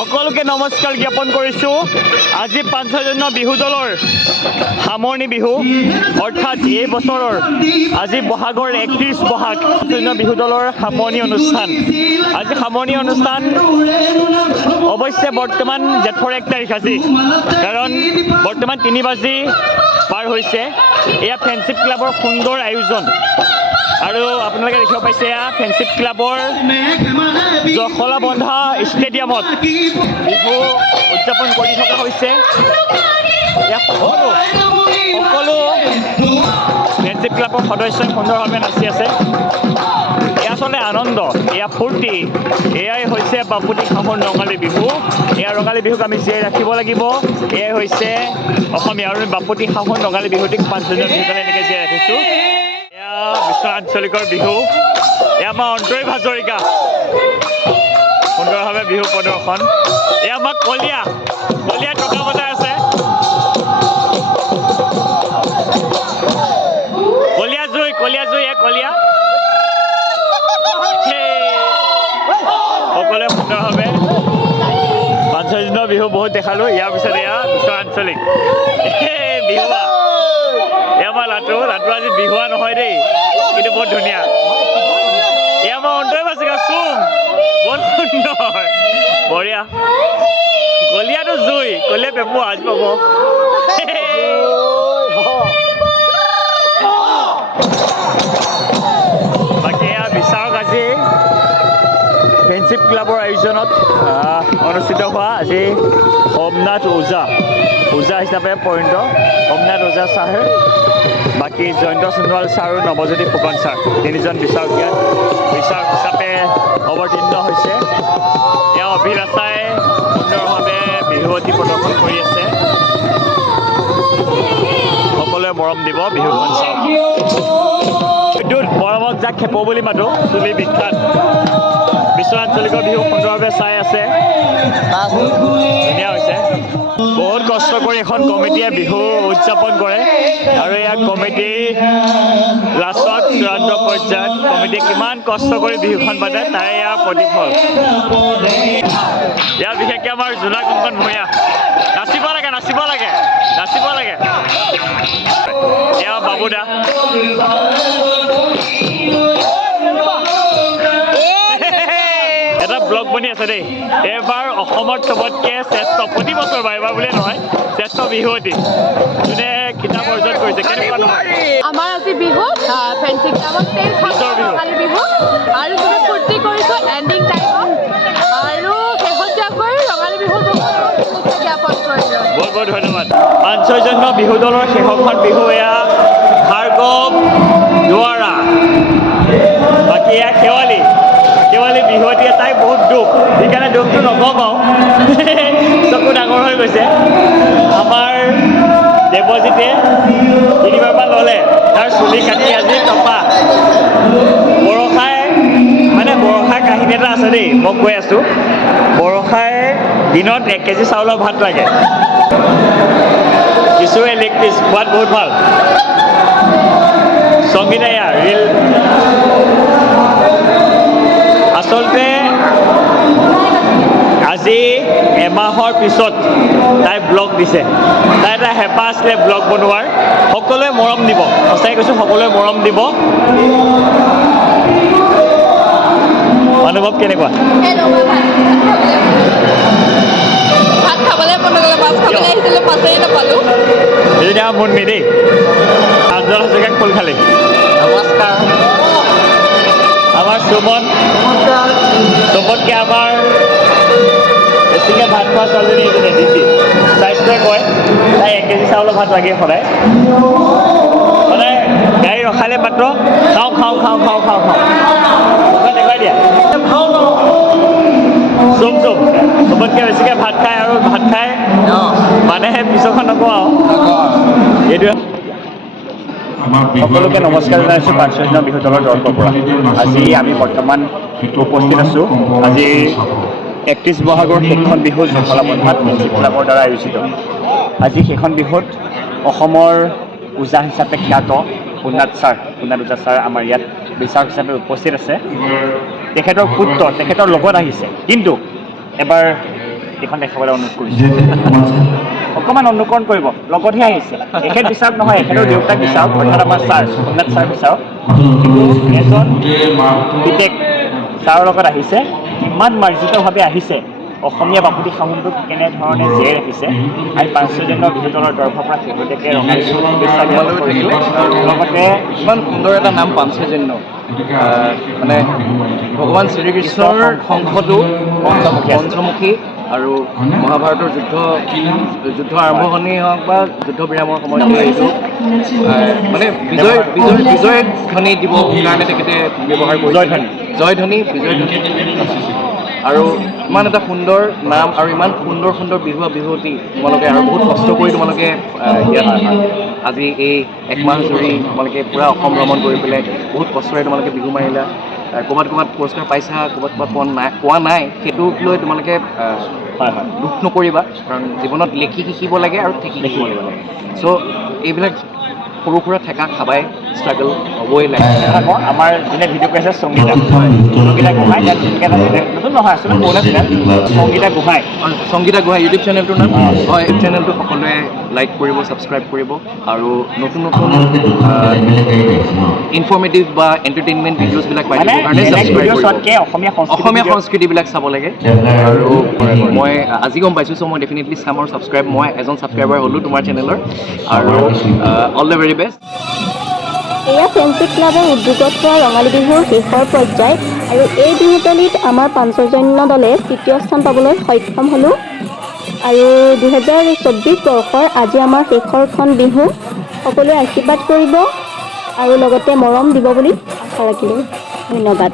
সকলোকে নমস্কাৰ জ্ঞাপন কৰিছোঁ। আজি ৫জন বিহু দলৰ সামৰণি বিহু অৰ্থাৎ এই বছৰৰ আজি বহাগৰ ৩১ বহাগ ৫জন বিহু দলৰ সামৰণি অনুষ্ঠান। আজি সামৰণি অনুষ্ঠান অৱশ্যে বৰ্তমান জেঠৰ ১ তাৰিখ আজি, কাৰণ বৰ্তমান ৩ বাজি পাৰ হৈছে। এয়া ফ্ৰেণ্ডশ্বিপ ক্লাবৰ সুন্দৰ আয়োজন আৰু আপোনালোকে দেখিব পাইছে এয়া ফ্ৰেণ্ডশ্বিপ ক্লাবৰ জখলাবন্ধা ষ্টেডিয়ামত বিহু উদযাপন কৰি থকা হৈছে। ইয়াত সকলো ফ্ৰেণ্ডশ্বিপ ক্লাবৰ সদস্যই সুন্দৰভাৱে নাচি আছে। এয়া আচলতে আনন্দ, এয়া ফূৰ্তি, এয়াই হৈছে বাপুতি সাহোন ৰঙালী বিহু। এয়া ৰঙালী বিহুক আমি জীয়াই ৰাখিব লাগিব। এয়াই হৈছে অসমীয়া আৰু বাপুতি সাহোন ৰঙালী বিহুটিক ৫জন বিহুকালে এনেকৈ জীয়াই ৰাখিছোঁ। এয়া বিশ্ব আঞ্চলিকৰ বিহু, এয়া আমাৰ অন্তৰীপ হাজৰিকা সুন্দৰভাৱে বিহু প্ৰদৰ্শন। এয়া আমাৰ কলীয়া টকা বজাই আছে। কলীয়া জুই কলীয়া সকলোৱে সুন্দৰভাৱে ৫জন বিহু বহুত দেখালোঁ। ইয়াৰ পিছত এয়া বিশ্ব আঞ্চলিক বিহুৱা, এয়া আমাৰ লাটু আজি বিহুৱা নহয় দেই, কিন্তু বহুত ধুনীয়া। এয়া আমাৰ অন্তৰীপ হাজৰিকা চুম, বহুত সুন্দৰ, বঢ়িয়া। কলীয়াটো জুই, কলীয়া পেপু আজি পাব। বাকী এয়া বিচাৰক আজি ফ্ৰেণ্ডশ্বিপ ক্লাবৰ আয়োজনত অনুষ্ঠিত হোৱা আজি সোমনাথ ওজা হিচাপে পৰিণত সোমনাথ ওজা ছাৰ, বাকী জয়ন্ত সোণোৱাল ছাৰ আৰু নৱজ্যোতি ফুকন ছাৰ, ৩জন বিচাৰক হিচাপে অৱতীৰ্ণ হৈছে। এয়া অভিলাষাই সুন্দৰভাৱে বিহুৱতী প্ৰদৰ্শন কৰি আছে। সকলোৱে মৰম দিব, বিহুখন চাওক। বিদ্যুৎ মৰমক যাক খেপ বুলি মাতো, চুলি বিখ্যাত বিশ্ব আঞ্চলিকৰ বিহু সুন্দৰভাৱে চাই আছে। ধুনীয়া হৈছে। বহুত কষ্ট কৰি এখন কমিটিয়ে বিহু উদযাপন কৰে আৰু ইয়াক কমিটি লাষ্টত চূড়ান্ত পৰ্যায়ত কমিটিয়ে কিমান কষ্ট কৰি বিহুখন পাতে তাৰে ইয়াৰ প্ৰতিফল। ইয়াৰ বিশেষকৈ আমাৰ জোনা কংকন ভূঞা নাচিব লাগে। এয়া বাবুদা, এটা ব্লগ বনি আছে দেই। এইবাৰ অসমৰ চবতকৈ শ্ৰেষ্ঠ, প্ৰতি বছৰ এবাৰ বুলিয়ে নহয়, শ্ৰেষ্ঠ বিহুৱতী যোনে কিতাপ অৰ্জন কৰিছে। কেনেকুৱা নহয় আমাৰ আজি বিহু ফ্ৰেণ্ডশ্বিপ ক্লাবত ৰঙালী বিহু আৰু যোনে ফূৰ্তি কৰিছোঁ এণ্ডিং টাইমত আৰু শেহতীয়াকৈ ৰঙালী বিহুৰ জ্ঞাপন কৰিলোঁ। বহুত বহুত ধন্যবাদ। ৫জন বিহু দলৰ শেষৰখন বিহু এয়া ভাৰ্গৱ দুৱাৰা, বাকী এয়া শেৱালি বিহুৱতী। তাই বহুত দুখ, সেইকাৰণে দুখটো নকওঁ বাৰু, চকু ডাঙৰ হৈ গৈছে। আমাৰ দেৱজিতে 3বাৰমান ল'লে, তাৰ চুলি কাটি আজি টপা। বৰষাৰ কাহিনী এটা আছে দেই, মই কৈ আছোঁ। বৰষাই দিনত 1 কেজি চাউলৰ ভাত লাগে, কিছুৱে লেগ পিচ, খোৱাত বহুত ভাল। সংগীতা ইয়াৰ ৰিল আচলতে আজি এমাহৰ পিছত তাই ব্লগ দিছে। তাই এটা হেঁপাহ আছিলে ব্লগ বনোৱাৰ। সকলোৱে মৰম দিব, সঁচাই কৈছোঁ, সকলোৱে মৰম দিব। অনুভৱ কেনেকুৱা? ভাত খাবলৈ মন নগ'লে, মাছ খাবলৈ আহিছিলোঁ, মাছেই নাপালোঁ। এতিয়া মন মি দেই, আঞ্জল হাজৰিকাক ফুল খালি। নমস্কাৰ। আমাৰ সুমন, চবতকৈ আমাৰ বেছিকৈ ভাত খোৱা ছোৱালীজনী এইজনী দিদি। স্বাস্থ্যই কয় তাই 1 কেজি চাউলৰ ভাত লাগে সদায় গাড়ী ৰখালে মাত্ৰ খাওঁ দেখুৱাই দিয়া। চুম চবতকৈ বেছিকৈ ভাত খায় আৰু ভাত খায় মানেহে পিছৰখন নকওঁ আৰু এইটোৱে। সকলোকে নমস্কাৰ জনাইছোঁ ৫জন বিহু দলৰ তৰফৰ পৰা। আজি আমি বৰ্তমান উপস্থিত আছোঁ আজি ৩১ বহাগৰ শেষখন বিহু জখলাবন্ধাত ফ্ৰেণ্ডশ্বিপ ক্লাবৰ দ্বাৰা আয়োজিত। আজি সেইখন বিহুত অসমৰ ওজা হিচাপে খ্যাত সোমনাথ ওজা ছাৰ আমাৰ ইয়াত বিচাৰক হিচাপে উপস্থিত আছে। তেখেতৰ পুত্ৰ তেখেতৰ লগত আহিছে, কিন্তু এবাৰ ব্যক্তিখন দেখাবলৈ অনুৰোধ কৰিছোঁ অকণমান অনুকৰণ কৰিব লগতহে আহিছে এখেত বিচাৰক নহয় এখেতৰ দেউতাক বিচাৰক অৰ্থাৎ আমাৰ ছাৰ সোমনাথ ছাৰ বিচাৰক কিন্তু এজন বিদেশ ছাৰৰ লগত আহিছে কিমান মাৰ্জিতভাৱে আহিছে অসমীয়া বাপুতি সাহোনটোক কেনেধৰণে জীয়াই ৰাখিছে আমি পাঞ্চজন্যৰ বিহু দলৰ তৰফৰ পৰা শেহতীয়াকৈ ৰঙালী বিহুৰ শুভেচ্ছা জ্ঞাপন কৰিছোঁ লগতে ইমান সুন্দৰ এটা নাম পাঞ্চজন্য মানে ভগৱান শ্ৰীকৃষ্ণৰ শংখটো পঞ্চমুখী আৰু মহাভাৰতৰ যুদ্ধ আৰম্ভণি হওক বা যুদ্ধ বিৰামৰ সময়তে এইটো মানে বিজয় ধ্বনি দিবৰ কাৰণে তেখেতে ব্যৱহাৰ কৰিছে জয়ধ্বনি বিজয় ধ্বনি আৰু ইমান এটা সুন্দৰ নাম আৰু ইমান সুন্দৰ বিহুৱতী তোমালোকে আৰু বহুত কষ্ট কৰি তোমালোকে ইয়াত আজি এই একমাহ জুৰি তোমালোকে পূৰা অসম ভ্ৰমণ কৰি পেলাই বহুত কষ্টৰে তোমালোকে বিহু মাৰিলা ক'ৰবাত পুৰস্কাৰ পাইছা ক'ৰবাত পোৱা নাই সেইটোক লৈ তোমালোকে দুখ নকৰিবা কাৰণ জীৱনত লিখি শিকিব লাগে আৰু ঠেকি শিকিব লাগে চ' এইবিলাক সৰু সুৰা ঠেকা খাবাই ষ্ট্ৰাগল হ'বই লাগে আমাৰ যোনে ভিডিঅ' কৰিছে সংগীতা গোহাঁই ইয়াত নতুনকৈ এটা চেনেল নতুন নহয় আচলতে পুৰণা চেনেল সংগীতা গোহাঁই ইউটিউব চেনেলটোৰ নাম হয় এই চেনেলটো সকলোৱে লাইক কৰিব ছাবস্ক্ৰাইব কৰিব আৰু নতুন ইনফৰ্মেটিভ বা এণ্টাৰটেইনমেণ্ট ভিডিঅ'ছবিলাক পাই দিবৰ কাৰণে ছাবস্ক্ৰাইব কৰিব অসমীয়া সংস্কৃতিবিলাক চাব লাগে আৰু মই আজি গম পাইছোঁ চ' মই ডেফিনেটলি চাম আৰু ছাবস্ক্ৰাইব মই এজন ছাবস্ক্ৰাইবাৰ হ'লোঁ তোমাৰ চেনেলৰ আৰু অল দ্য ভেৰি বেষ্ট এয়া ফেঞ্চি ক্লাবৰ উদ্যোগত হোৱা ৰঙালী বিহুৰ শেষৰ পৰ্যায় আৰু এই বিহুতলীত আমাৰ পাঞ্চজন্য দলে তৃতীয় স্থান পাবলৈ সক্ষম হ'লোঁ আৰু 2024 বৰ্ষৰ আজি আমাৰ শেষৰখন বিহু সকলোৱে আশীৰ্বাদ কৰিব আৰু লগতে মৰম দিব বুলি আশা ৰাখিলোঁ ধন্যবাদ